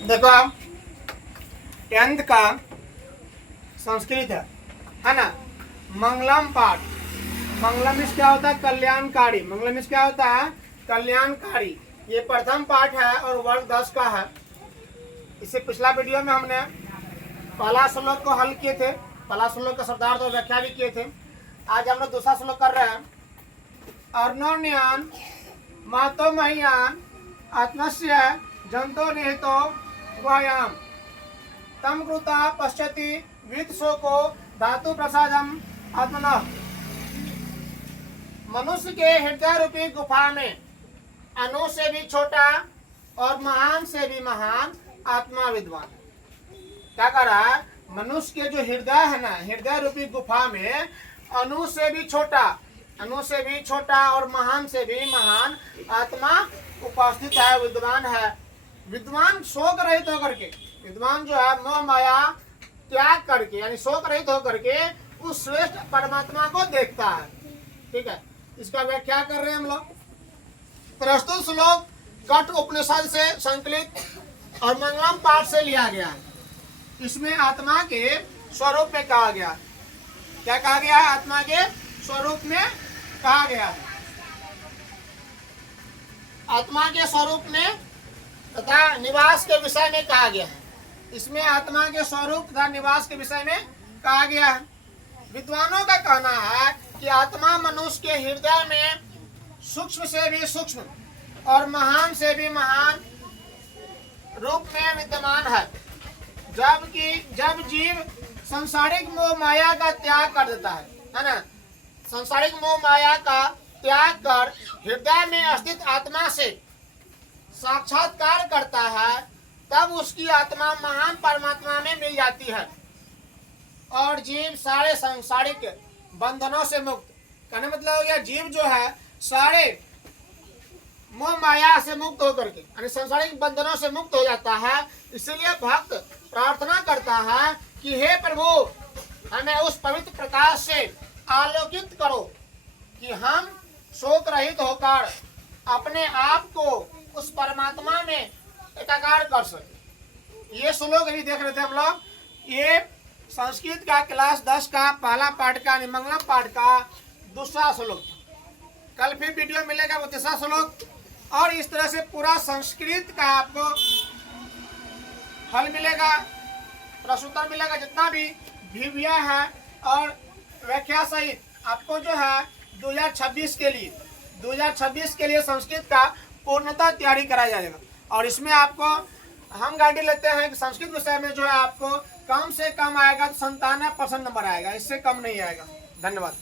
देखो 10th का संस्कृत है ना। मंगलम पाठ, मंगलम इस क्या होता है? कल्याणकारी। मंगलम इस क्या होता है? कल्याणकारी। ये प्रथम पाठ है और वर्ग 10 का है। इससे पिछला वीडियो में हमने पहला श्लोक को हल किए थे, पहला श्लोक का शब्दार्थ और व्याख्या भी किए थे। आज हम लोग दूसरा श्लोक कर रहे हैं। अर्णोन्यान महतो मह्यान आत्मस्य जंतो निहितो गुहायाम तम कृता पश्यति विद शोको धातु प्रसादम आत्मनः। मनुष्य के हृदय रूपी गुफा में अणु से भी छोटा और महान से भी महान आत्मा विद्वान है। क्या कर रहा है? मनुष्य के जो हृदय है ना, हृदय रूपी गुफा में अणु से भी छोटा, अणु से भी छोटा और महान से भी महान आत्मा उपस्थित है, विद्वान है। विद्वान शोक रहित होकर के, विद्वान जो है मोह माया त्याग करके यानी शोक रहित होकर के उस श्रेष्ठ परमात्मा को देखता है। ठीक है, इसका व्याख्या कर रहे हैं हम लोग। प्रस्तुत श्लोक कठ उपनिषद से संकलित और मंगलम पाठ से लिया गया है। इसमें आत्मा के स्वरूप में कहा गया, क्या कहा गया है? आत्मा के स्वरूप में कहा गया है। आत्मा के स्वरूप में तथा निवास के विषय में कहा गया है। इसमें आत्मा के स्वरूप तथा निवास के विषय में कहा गया है। विद्वानों का कहना है कि आत्मा मनुष्य के हृदय में सूक्ष्म से भी सूक्ष्म और महान से भी महान रूप में विद्यमान है। जबकि जब जीव संसारिक मोह माया का त्याग कर देता है ना, संसारिक मोह माया का त्याग कर हृदय में स्थित आत्मा से साक्षात्कार करता है, तब उसकी आत्मा महान परमात्मा में मिल जाती है और जीव सारे सांसारिक बंधनों से मुक्त। कहने मतलब हो गया जीव जो है सारे मोह माया से मुक्त होकर के यानी सांसारिक बंधनों से मुक्त हो जाता है। इसीलिए भक्त प्रार्थना करता है कि हे प्रभु, हमें उस पवित्र प्रकाश से आलोकित करो कि हम शोक रहित होकर अपने आप को उस परमात्मा में एकाकार कर सके। ये श्लोक अभी देख रहे थे हम लोग। ये संस्कृत का क्लास 10 का पहला पाठ का मंगलम पाठ का दूसरा श्लोक। कल फिर वीडियो मिलेगा वो तीसरा श्लोक, और इस तरह से पूरा संस्कृत का आपको हल मिलेगा, प्रश्नोत्तर मिलेगा, जितना भी वीडियो है और व्याख्या सहित आपको जो है 2026 के लिए संस्कृत का पूर्णतः तैयारी कराया जाएगा। और इसमें आपको हम गारंटी लेते हैं कि संस्कृत विषय में जो है आपको कम से कम आएगा तो 97% नंबर आएगा, इससे कम नहीं आएगा। धन्यवाद।